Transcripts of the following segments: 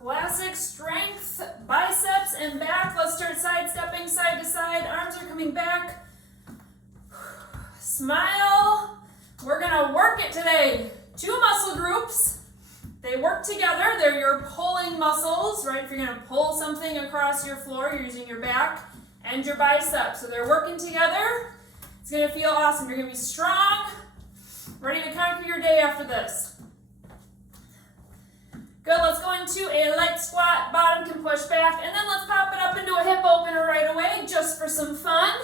Classic strength, biceps and back. Let's start sidestepping side to side. Arms are coming back. Smile. We're gonna work it today. 2 muscle groups. They work together. They're your pulling muscles, right? If you're gonna pull something across your floor, you're using your back and your biceps. So they're working together. It's gonna feel awesome. You're gonna be strong, ready to conquer your day after this. Good, let's go into a light squat, bottom can push back, and then let's pop it up into a hip opener right away, just for some fun.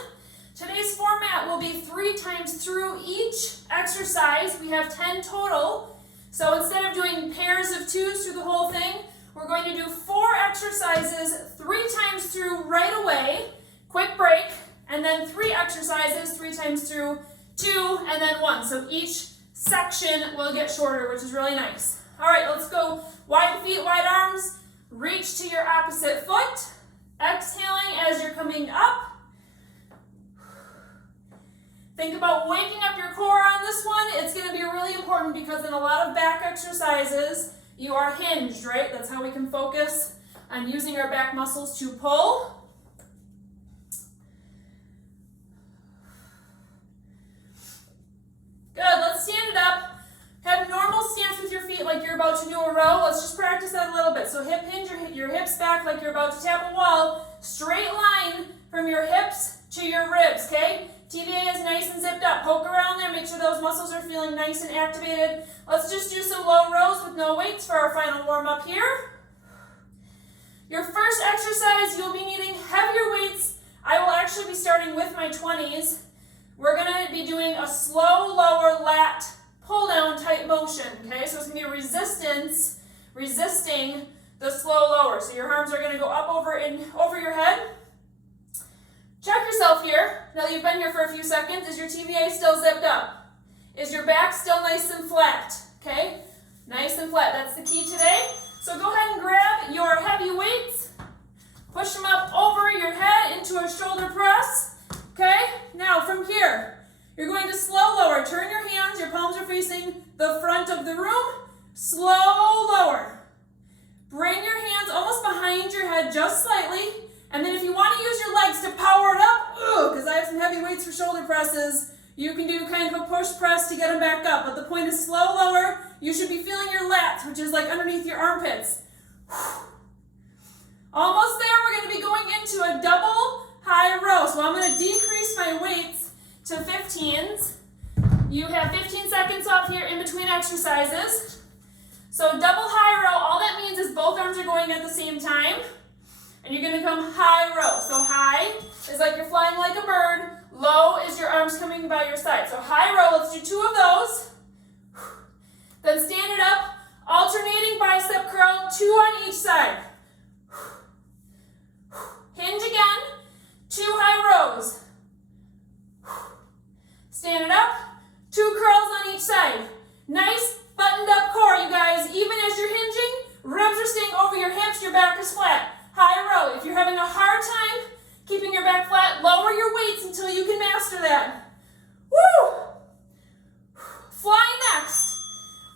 Today's format will be 3 times through each exercise. We have 10 total. So instead of doing pairs of 2s through the whole thing, we're going to do 4 exercises 3 times through right away, quick break, and then 3 exercises 3 times through 2, and then 1. So each section will get shorter, which is really nice. All right, let's go. Wide feet, wide arms. Reach to your opposite foot. Exhaling as you're coming up. Think about waking up your core on this one. It's going to be really important because in a lot of back exercises, you are hinged, right? That's how we can focus on using our back muscles to pull. Good, let's stand it up. Have normal stance with your feet like you're about to do a row. Let's just practice that a little bit. So hip hinge, your hips back like you're about to tap a wall. Straight line from your hips to your ribs, okay? TVA is nice and zipped up. Poke around there, make sure those muscles are feeling nice and activated. Let's just do some low rows with no weights for our final warm up here. Your first exercise, you'll be needing heavier weights. I will actually be starting with my 20s. We're gonna be doing a slow lower lat pull down type motion, okay? So it's gonna be a resistance, resisting the slow lower. So your arms are gonna go up over your head. Check yourself here. Now that you've been here for a few seconds, is your TVA still zipped up? Is your back still nice and flat, okay? Nice and flat, that's the key today. So go ahead and grab your heavy weights, push them up over your head into a shoulder press, okay? Now from here, you're going to slow lower. Turn your hands, your palms are facing the front of the room. Slow lower. Bring your hands almost behind your head just slightly. And then if you want to use your legs to power it up, because I have some heavy weights for shoulder presses, you can do kind of a push press to get them back up. But the point is slow lower. You should be feeling your lats, which is like underneath your armpits. Almost there, we're going to be going into a double high row. So I'm going to decrease my weights to 15s. You have 15 seconds off here in between exercises. So double high row, all that means is both arms are going at the same time. And you're gonna come high row. So high is like you're flying like a bird. Low is your arms coming by your side. So high row, let's do 2 of those. Then stand it up, alternating bicep curl, 2 on each side. Hinge again, 2 high rows. Stand it up, 2 curls on each side. Nice buttoned up core, you guys. Even as you're hinging, ribs are staying over your hips, your back is flat. High row. If you're having a hard time keeping your back flat, lower your weights until you can master that. Woo! Fly next.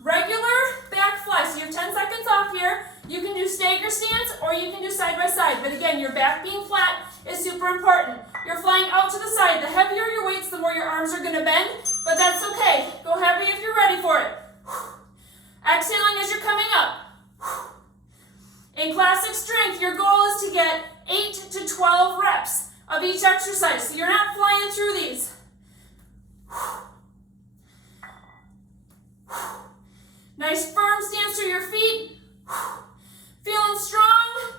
Regular back fly. So you have 10 seconds off here. You can do stagger stance or you can do side by side. But again, your back being flat is super important. You're flying out to the side. The heavier your weights, the more your arms are going to bend. But that's okay. Go heavy if you're ready for it. Exhaling as you're coming up. In classic strength, your goal is to get 8 to 12 reps of each exercise. So you're not flying through these. Nice firm stance through your feet. Feeling strong.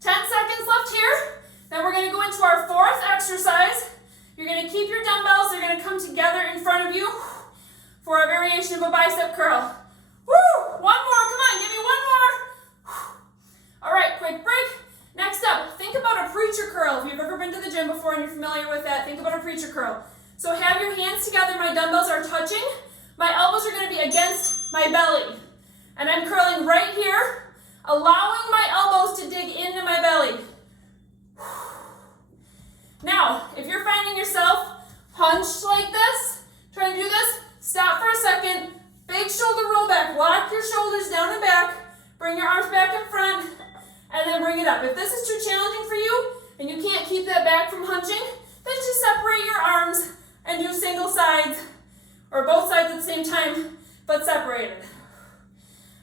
10 seconds left here. Then we're going to go into our 4th exercise. You're going to keep your dumbbells. They're going to come together in front of you for a variation of a bicep curl. Woo! 1 more, come on, give me 1 more. All right, quick break. Next up, think about a preacher curl. If you've ever been to the gym before and you're familiar with that, think about a preacher curl. So have your hands together, my dumbbells are touching. My elbows are going to be against my belly. And I'm curling right here, allowing my elbows to dig into my belly. Now, if you're finding yourself hunched like this, trying to do this, stop for a second, big shoulder roll back, lock your your shoulders down and back. Bring your arms back in front, and then bring it up. If this is too challenging for you, and you can't keep that back from hunching, then just separate your arms and do single sides, or both sides at the same time, but separated.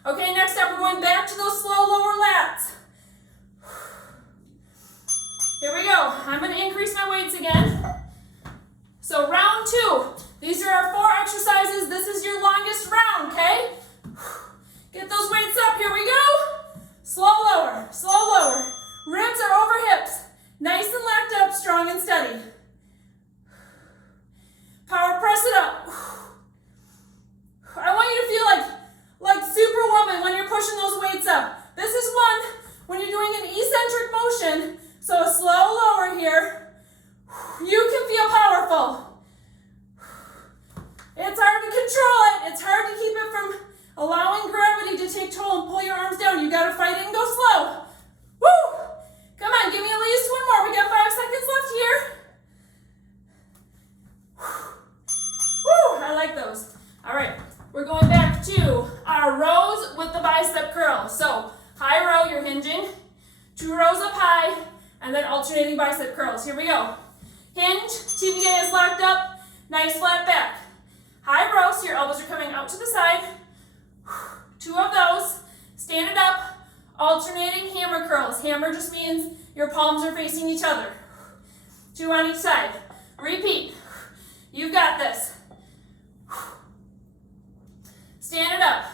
Okay, next up, we're going back to those slow lower lats. Here we go. I'm going to increase my weights again. So round 2. These are our 4 exercises. This is your longest round, okay? Get those weights up. Here we go. Slow lower, slow lower. Ribs are over hips. Nice and locked up, strong and steady. Power press it up. I want you to feel like Superwoman when you're pushing those weights up. This is one when you're doing an eccentric motion, so a slow lower here. You can feel powerful. It's hard to control it. It's hard to keep it from allowing gravity to take toll and pull your arms down. You gotta fight it and go slow. Woo! Come on, give me at least one more. We got 5 seconds left here. Woo! I like those. All right, we're going back to our rows with the bicep curl. So high row, you're hinging. 2 rows up high, and then alternating bicep curls. Here we go. Hinge, TVA is locked up, nice flat back. High row, so your elbows are coming out to the side. 2 of those. Stand it up, alternating hammer curls. Hammer just means your palms are facing each other. 2 on each side. Repeat. You've got this. Stand it up.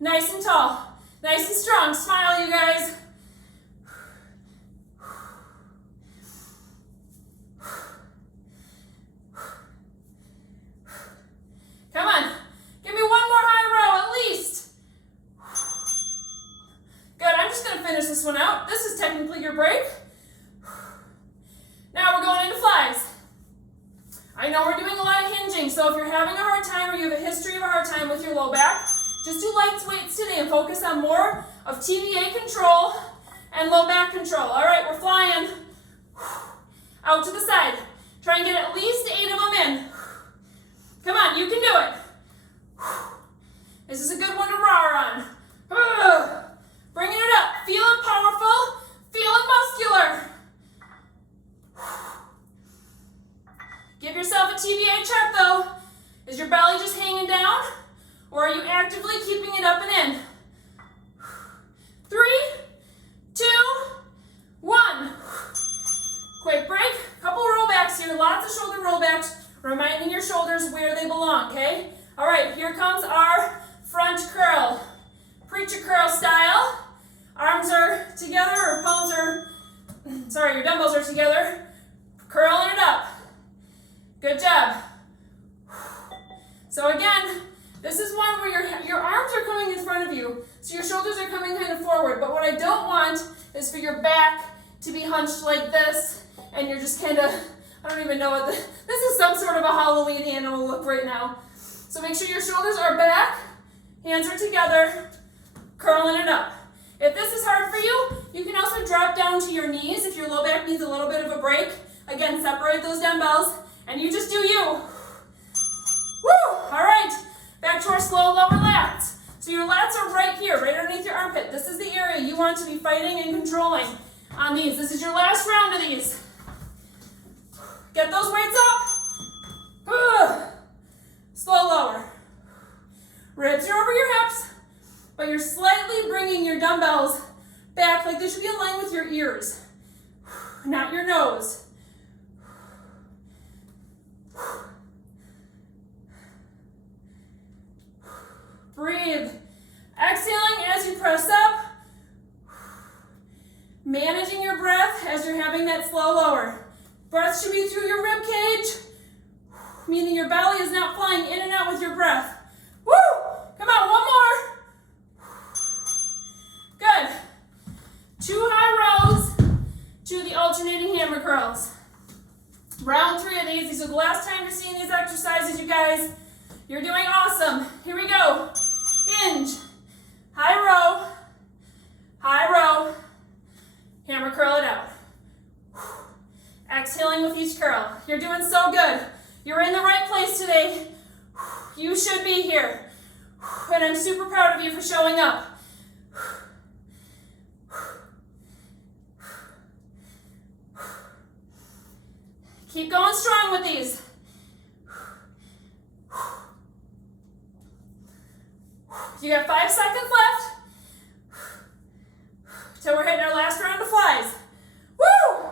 Nice and tall. Nice and strong. Smile, you guys. Come on. Give me one more high row at least. Good. I'm just going to finish this one out. This is technically your break. Now we're going into flies. I know we're doing a lot of hinging, so if you're having a hard time or you have a history of a hard time with your low back, just do light weights today and focus on more of TVA control and low back control. All right, we're flying. Out to the side. Try and get at least 8 of them in. Come on, you can do it. This is a good one to roar on. Bringing it up. Feeling powerful. Feeling muscular. Give yourself a TVA check though. Is your belly just hanging down? Or are you actively keeping it up and in? 3, 2, 1. Quick break. Couple rollbacks here. Lots of shoulder rollbacks. Reminding your shoulders where they belong, okay? All right, here comes our front curl. Preacher curl style. Arms are together, or palms are, your dumbbells are together. Curling it up. Good job. So again, this is one where your arms are coming in front of you, so your shoulders are coming kind of forward. But what I don't want is for your back to be hunched like this, and you're just kind of, I don't even know what this is some sort of a Halloween animal look right now. So make sure your shoulders are back, hands are together, curling it up. If this is hard for you, you can also drop down to your knees if your low back needs a little bit of a break. Again, separate those dumbbells, and you just do you. Woo! All right, back to our slow lower lats. So your lats are right here, right underneath your armpit. This is the area you want to be fighting and controlling on these. This is your last round of these. Get those weights up. Slow lower. Ribs are over your hips, but you're slightly bringing your dumbbells back like they should be in line with your ears, not your nose. Breathe. Exhaling as you press up. Managing your breath as you're having that slow lower. Breath should be through your rib cage, meaning your belly is not flying in and out with your breath. Woo! Come on, one more. Good. 2 high rows to the alternating hammer curls. Round 3 of these. These are the last time you're seeing these exercises, you guys. You're doing awesome. Here we go. Hinge. High row, hammer curl it out. Exhaling with each curl. You're doing so good. You're in the right place today. You should be here. And I'm super proud of you for showing up. Keep going strong with these. You got 5 seconds left till we're hitting our last round of flies. Woo!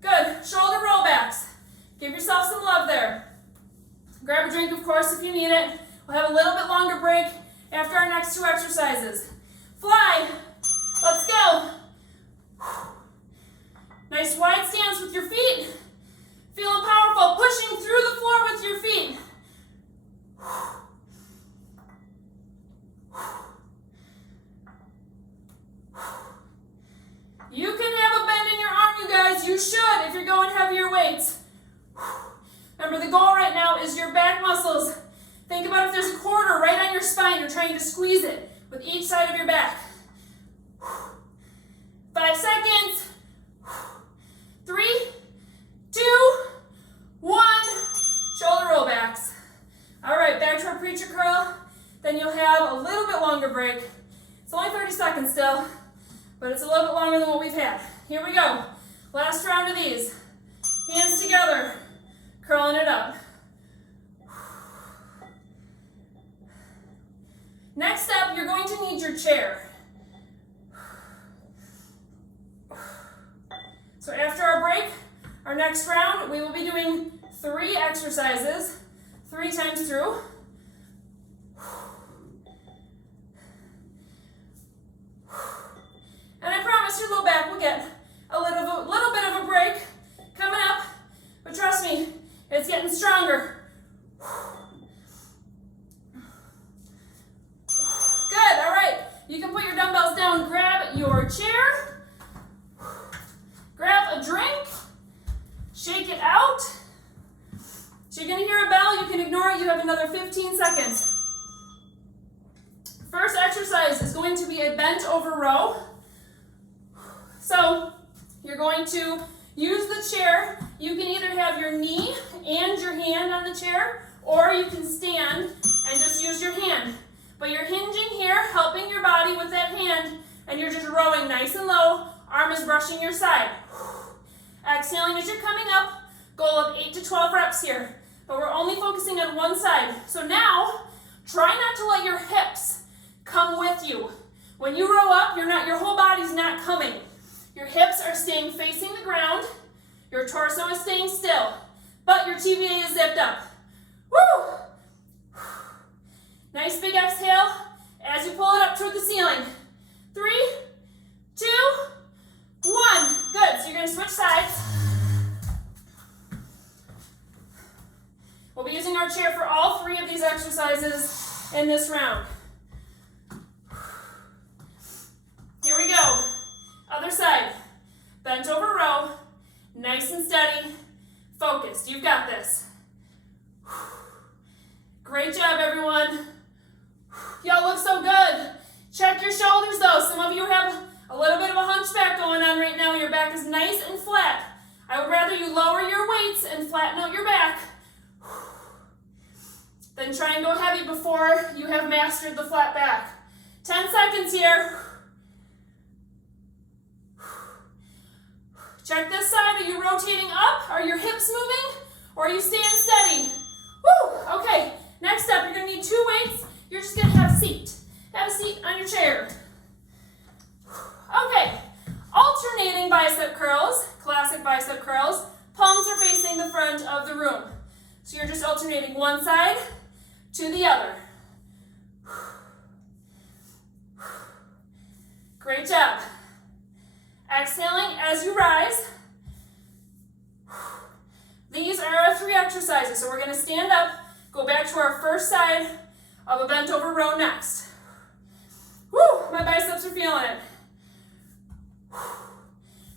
Good. Shoulder rollbacks. Give yourself some love there. Grab a drink, of course, if you need it. We'll have a little bit longer break after our next 2 exercises. Fly. Let's go. Nice wide stance with your feet. Feeling powerful. Pushing through the floor with your feet. You can have a bend in your arm, you guys. You should if you're going heavier weights. Remember, the goal right now is your back muscles. Think about if there's a quarter right on your spine. You're trying to squeeze it with each side of your back. 5 seconds. 3, 2, 1. Shoulder rollbacks. All right, back to our preacher curl. Then you'll have a little bit longer break. It's only 30 seconds still, but it's a little bit longer than what we've had. Here we go. Last round of these. Hands together, curling it up. Next up, you're going to need your chair. So after our break, our next round, we will be doing 3 exercises, 3 times through. And I promise your low back will get a little bit of a break coming up, but trust me, it's getting stronger. Good, all right. You can put your dumbbells down, grab your chair, grab a drink, shake it out. So you're gonna hear a bell, you can ignore it, you have another 15 seconds. First exercise is going to be a bent over row. So you're going to use the chair. You can either have your knee and your hand on the chair, or you can stand and just use your hand. But you're hinging here, helping your body with that hand, and you're just rowing nice and low. Arm is brushing your side. Exhaling as you're coming up. Goal of 8 to 12 reps here. But we're only focusing on one side. So now, try not to let your hips come with you. When you row up, your whole body's not coming. Your hips are staying facing the ground. Your torso is staying still. But your TVA is zipped up. Woo! Nice big exhale as you pull it up toward the ceiling. 3, 2, 1. Good. So you're going to switch sides. We'll be using our chair for all 3 of these exercises in this round. Here we go. Other side. Bent over row. Nice and steady. Focused. You've got this. Great job, everyone. Y'all look so good. Check your shoulders, though. Some of you have a little bit of a hunchback going on right now. Your back is nice and flat. I would rather you lower your weights and flatten out your back than try and go heavy before you have mastered the flat back. 10 seconds here. Check this side. Are you rotating up? Are your hips moving? Or are you staying steady? Woo! Okay, next up, you're going to need 2 weights. You're just going to have a seat. Have a seat on your chair. Okay, alternating bicep curls, classic bicep curls. Palms are facing the front of the room. So you're just alternating one side to the other. Great job. Exhaling as you rise. These are our 3 exercises. So we're going to stand up, go back to our first side of a bent over row next. Woo, my biceps are feeling it.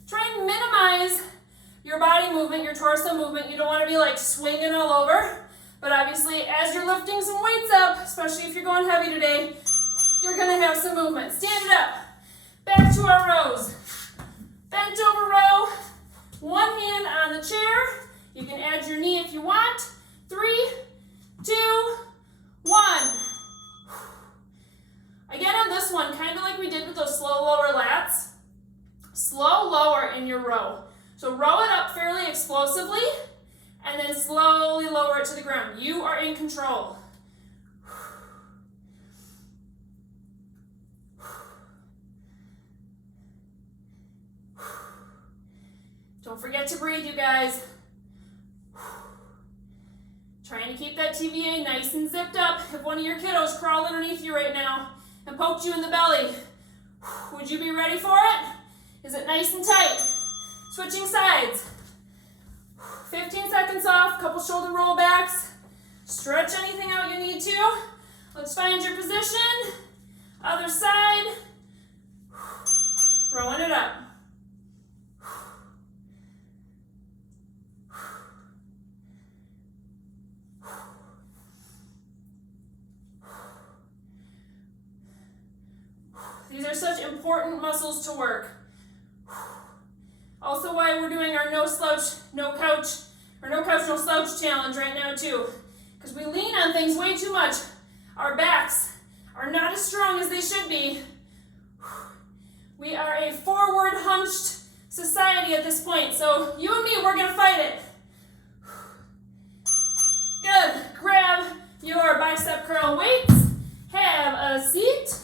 Try and minimize your body movement, your torso movement. You don't want to be like swinging all over. But obviously, as you're lifting some weights up, especially if you're going heavy today, you're going to have some movement. Stand it up. Back to our rows. Bent over row. One hand on the chair. You can add your knee if you want. 3, 2, 1. Don't forget to breathe, you guys. Trying to keep that TVA nice and zipped up. If one of your kiddos crawled underneath you right now and poked you in the belly, would you be ready for it? Is it nice and tight? Switching sides. 15 seconds off, couple shoulder rollbacks. Stretch anything out you need to. Let's find your position. Other side. Rolling it up. These are such important muscles to work. Also why we're doing our no slouch, no couch, or no couch, no slouch challenge right now too. Because we lean on things way too much. Our backs are not as strong as they should be. We are a forward hunched society at this point. So you and me, we're gonna fight it. Good, grab your bicep curl weights, have a seat.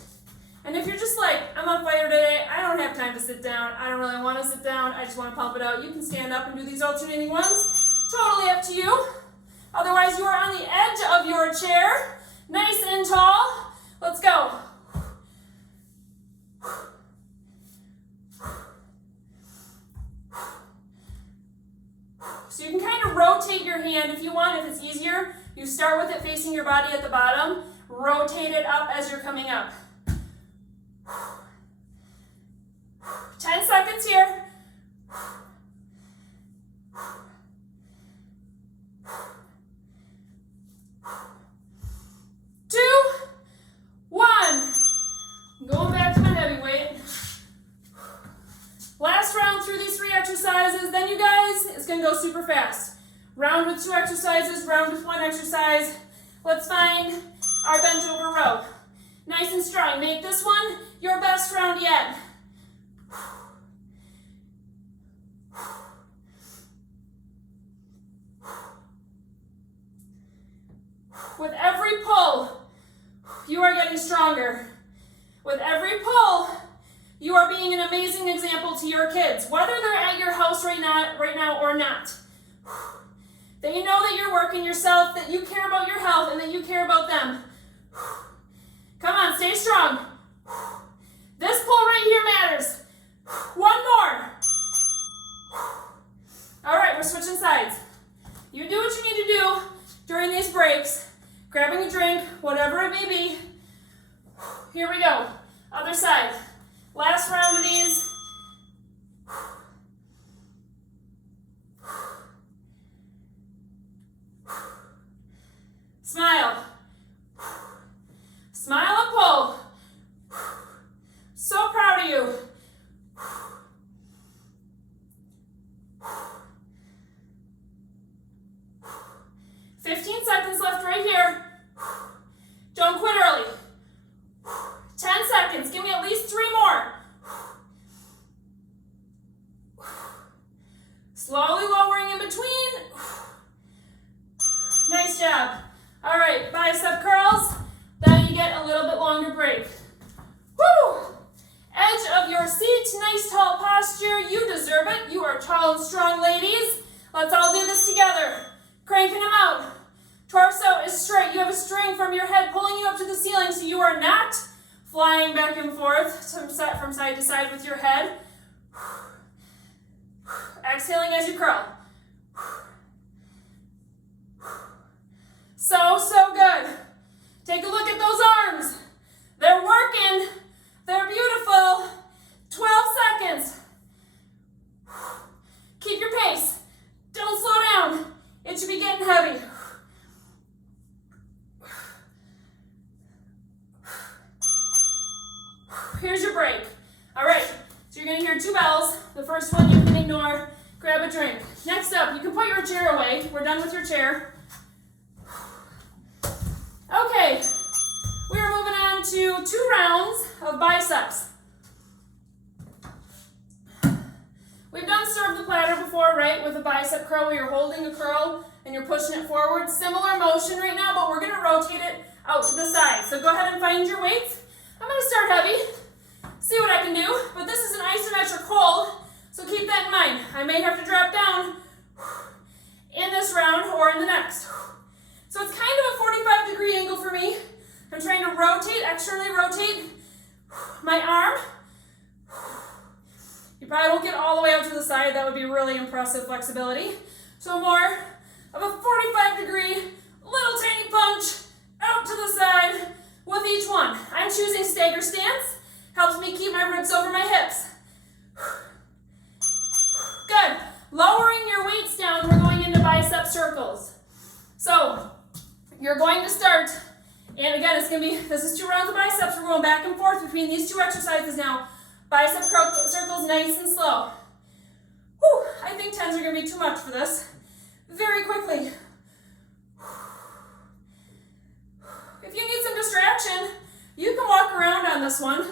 And if you're just like, I'm on fire today, I don't have time to sit down, I don't really want to sit down, I just want to pump it out, you can stand up and do these alternating ones. Totally up to you. Otherwise, you are on the edge of your chair, nice and tall. Let's go. So you can kind of rotate your hand if you want, if it's easier. You start with it facing your body at the bottom, rotate it up as you're coming up. 10 seconds here. 2, 1. Going back to my heavy weight. Last round through these 3 exercises. Then you guys, it's going to go super fast. Round with 2 exercises, round with 1 exercise. Let's find our bench over row. Nice and strong. Make this one your best round yet. With every pull, you are getting stronger. With every pull, you are being an amazing example to your kids, whether they're at your house right now or not. They know that you're working yourself, that you care about your health, and that you care about them. Come on, stay strong. This pull right here matters. 1 more. All right, we're switching sides. You do what you need to do during these breaks. Grabbing a drink, whatever it may be. Here we go. Other side. Last round of these. Smile. Smile and pull. So proud of you. 15 seconds left right here. Don't quit early. 10 seconds. Give me at least 3 more. Slowly lowering in between. Nice job. All right, bicep curls. Then you get a little bit longer break. Woo! Edge of your seat. Nice tall posture. You deserve it. You are tall and strong, ladies. Let's all do this together. Cranking them out. Torso is straight. You have a string from your head pulling you up to the ceiling, so you are not flying back and forth from side to side with your head. Exhaling as you curl. So good. Take a look at those arms. They're working. They're beautiful. 12 seconds. Keep your pace. Don't slow down. It should be getting heavy. Here's your break. All right, so you're gonna hear 2 bells. The first one you can ignore. Grab a drink. Next up, you can put your chair away. We're done with your chair. Okay, we are moving on to 2 rounds of biceps. We've done serve the platter before, right? With a bicep curl where you're holding a curl and you're pushing it forward. Similar motion right now, but we're gonna rotate it out to the side. So go ahead and find your weights. I'm gonna start heavy, see what I can do, but this is an isometric hold, So keep that in mind. I may have to drop down in this round or in the next. So it's kind of a 45-degree angle for me. I'm trying to rotate, externally rotate my arm. You probably won't get all the way out to the side. That would be really impressive flexibility. So more of a 45-degree, little tiny punch out to the side with each one. I'm choosing stagger stance. Helps me keep my ribs over my hips. Good. Lowering your weights down, we're going into bicep circles. So you're going to start, and again, it's going to be, this is 2 rounds of biceps. We're going back and forth between these 2 exercises now. Bicep circles, nice and slow. Whew, I think 10s are going to be too much for this. Very quickly. If you need some distraction, you can walk around on this one.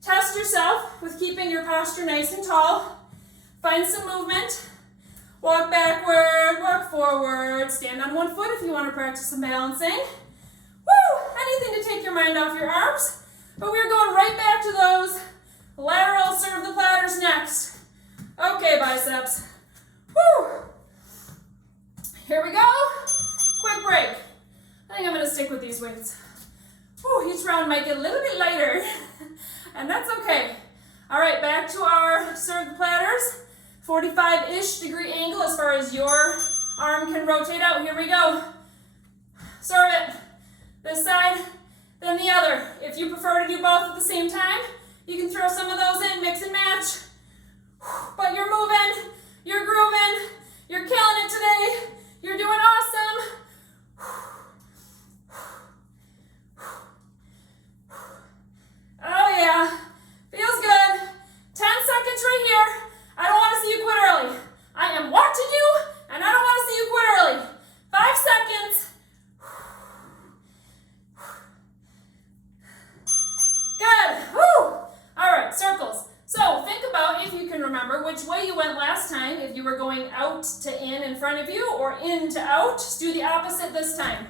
Test yourself with keeping your posture nice and tall. Find some movement. Walk backward, walk forward. Stand on one foot if you want to practice some balancing. Woo! Anything to take your mind off your arms. But we're going right back to those lateral serve the platters next. Okay, biceps. Woo! Here we go. Quick break. I think I'm going to stick with these weights. Woo, each round might get a little bit lighter, and that's okay. All right, back to our serve the platters. 45-ish degree angle as far as your arm can rotate out. Here we go. Serve it. This side, then the other. If you prefer to do both at the same time, you can throw some of those in, mix and match. But you're moving, you're grooving, you're killing it today. You're doing awesome. Oh yeah, feels good. 10 seconds right here. I don't want to see you quit early. I am watching you, and I don't want to see you quit early. 5 seconds. Good. Woo. All right, circles. So think about, if you can remember, which way you went last time. If you were going out to in front of you or in to out, just do the opposite this time.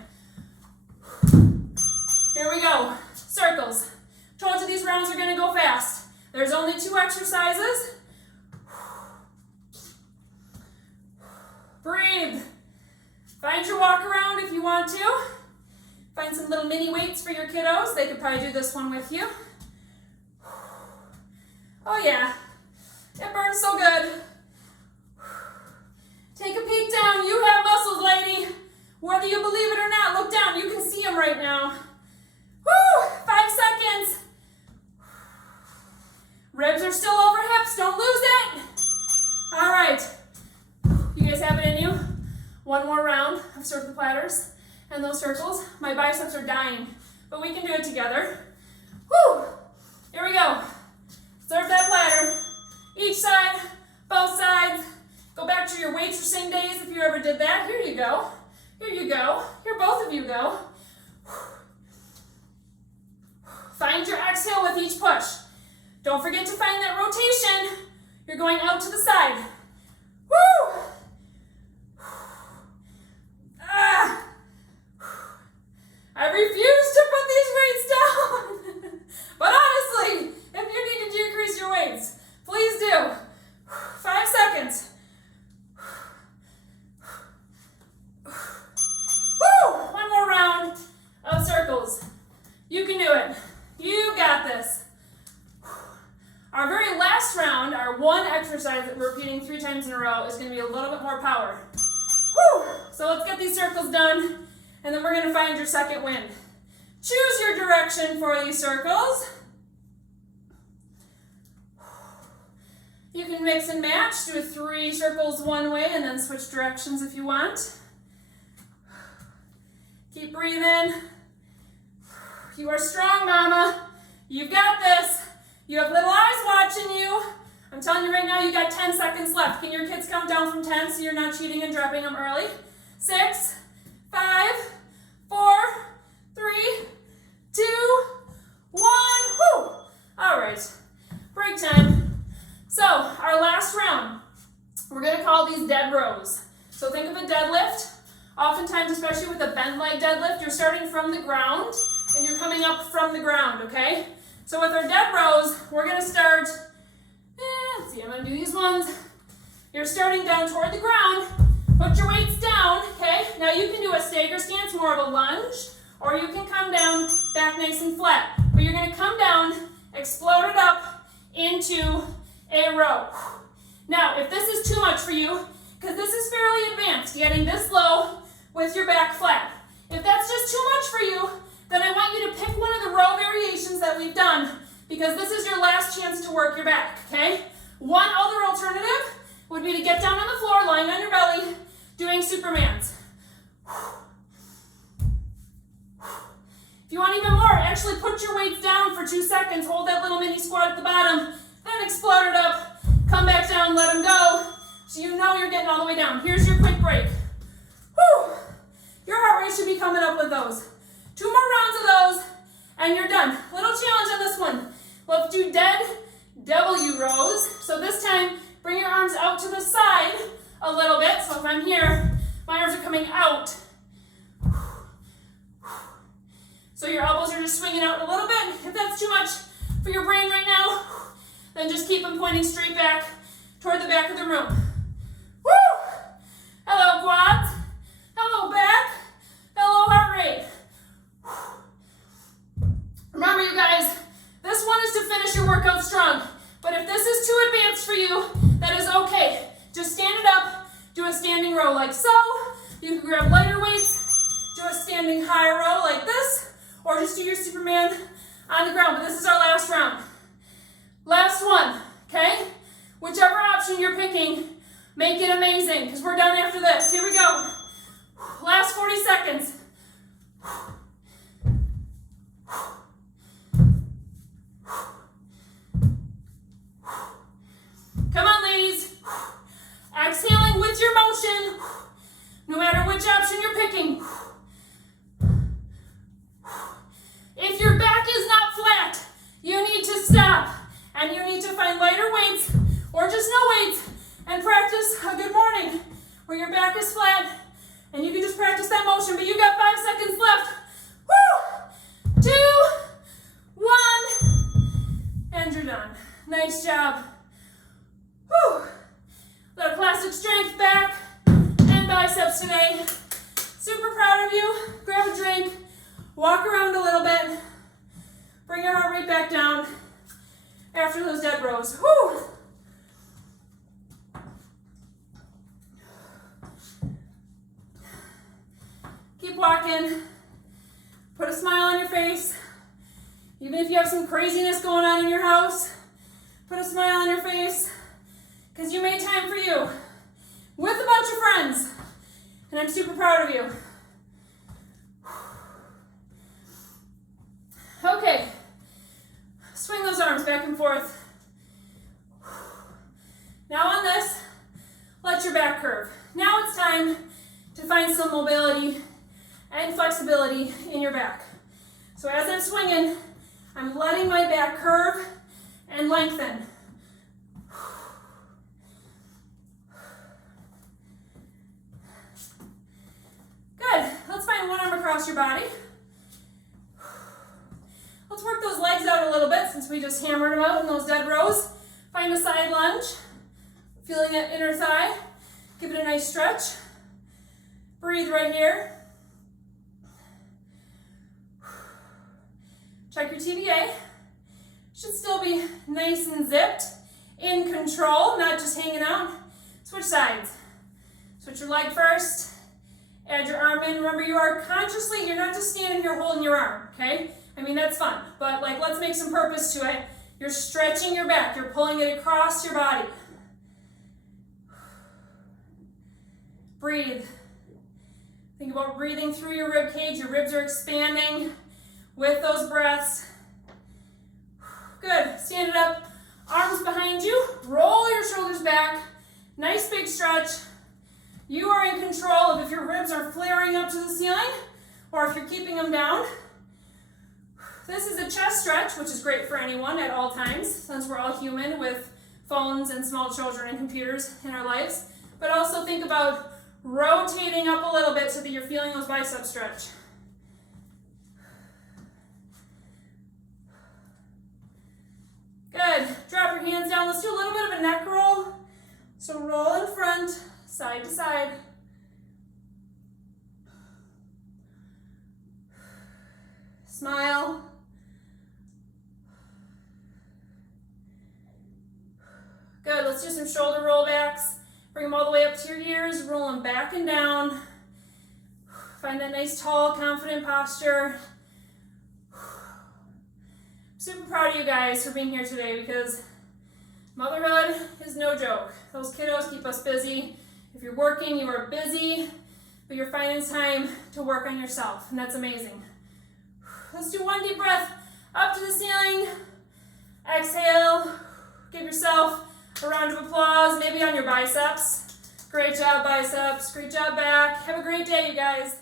Here we go. Circles. Told you these rounds are going to go fast. There's only 2 exercises. Breathe. Find your walk around if you want to. Find some little mini weights for your kiddos. They could probably do this one with you. Oh yeah, it burns so good. Take a peek down. You have muscles, lady. Whether you believe it or not, look down. You can see them right now. Woo! 5 seconds. Ribs are still over hips. Don't lose it. All right. You guys have it in you? One more round of circle platters and those circles. My biceps are dying, but we can do it together. Woo! Here we go. Serve that platter. Each side, both sides. Go back to your waitressing days if you ever did that. Here you go. Here you go. Here both of you go. Find your exhale with each push. Don't forget to find that rotation. You're going out to the side. Woo! Ah! I refuse to put these weights down. But honestly, if you need to decrease your weights, please do. 5 seconds. Woo! One more round of circles. You can do it. You got this. Our very last round, our one exercise that we're repeating 3 times in a row, is going to be a little bit more power. Whew. So let's get these circles done, and then we're going to find your second wind. Choose your direction for these circles. You can mix and match, do 3 circles one way, and then switch directions if you want. Keep breathing. You are strong, mama. You've got this. You have little eyes watching you. I'm telling you right now, you got 10 seconds left. Can your kids count down from 10 so you're not cheating and dropping them early? 6, 5, 4, 3, 2, 1. Whew. All right, break time. So our last round, we're gonna call these dead rows. So think of a deadlift. Oftentimes, especially with a bend leg deadlift, you're starting from the ground and you're coming up from the ground, okay? So with our dead rows, we're gonna start let's see, I'm gonna do these ones. You're starting down toward the ground. Put your weights down, okay? Now you can do a stagger stance, more of a lunge, or you can come down back nice and flat. But you're gonna come down, explode it up into a row. Now, if this is too much for you, because this is fairly advanced, getting this low with your back flat. If that's just too much for you, then I want you to pick one of the row variations that we've done, because this is your last chance to work your back, okay? One other alternative would be to get down on the floor, lying on your belly, doing Supermans. If you want even more, actually put your weights down for 2 seconds, hold that little mini squat at the bottom, then explode it up, come back down, let them go, so you know you're getting all the way down. Here's your quick break. Whew. Your heart rate should be coming up with those. 2 more rounds of those, and you're done. Little challenge on this one. Let's do dead W rows. So this time, bring your arms out to the side a little bit. So if I'm here, my arms are coming out. So your elbows are just swinging out a little bit. If that's too much for your brain right now, then just keep them pointing straight back toward the back of the room. Woo! Hello, quads. Hello, back. Hello, heart rate. Remember, you guys, this one is to finish your workout strong. But if this is too advanced for you, that is okay. Just stand it up, do a standing row like so. You can grab lighter weights, do a standing high row like this, or just do your Superman on the ground. But this is our last round. Last one, okay? Whichever option you're picking, make it amazing, because we're done after this. Here we go. Last 40 seconds. Come on, ladies. Exhaling with your motion, no matter which option you're picking. If your back is not flat, you need to stop, and you need to find lighter weights, or just no weights, and practice a good morning, where your back is flat, and you can just practice that motion, but you got 5 seconds left. Woo! 2, 1, and you're done. Nice job. Whew. Got a classic strength back and biceps today. Super proud of you. Grab a drink, walk around a little bit, bring your heart rate back down after those dead rows. Whew. Keep walking. Put a smile on your face. Even if you have some craziness going on in your house, put a smile on your face, because you made time for you with a bunch of friends, and I'm super proud of you. Okay, swing those arms back and forth. Now on this, let your back curve. Now it's time to find some mobility and flexibility in your back. So as I'm swinging, I'm letting my back curve and lengthen. Good. Let's find one arm across your body. Let's work those legs out a little bit since we just hammered them out in those dead rows. Find a side lunge. Feeling that inner thigh. Give it a nice stretch. Breathe right here. Check your TBA. Should still be nice and zipped. In control, not just hanging out. Switch sides. Switch your leg first. Add your arm in. Remember, you are consciously, you're not just standing here holding your arm, okay? I mean, that's fun, but like, let's make some purpose to it. You're stretching your back. You're pulling it across your body. Breathe. Think about breathing through your rib cage. Your ribs are expanding with those breaths. Good. Stand it up. Arms behind you. Roll your shoulders back. Nice big stretch. You are in control of if your ribs are flaring up to the ceiling or if you're keeping them down. This is a chest stretch, which is great for anyone at all times, since we're all human with phones and small children and computers in our lives. But also think about rotating up a little bit so that you're feeling those biceps stretch. Good. Drop your hands down. Let's do a little bit of a neck roll. So roll in front, side to side. Smile. Good, let's do some shoulder rollbacks. Bring them all the way up to your ears, roll them back and down. Find that nice, tall, confident posture. Super proud of you guys for being here today because motherhood is no joke. Those kiddos keep us busy. If you're working, you are busy, but you're finding time to work on yourself, and that's amazing. Let's do one deep breath up to the ceiling. Exhale. Give yourself a round of applause, maybe on your biceps. Great job, biceps. Great job, back. Have a great day, you guys.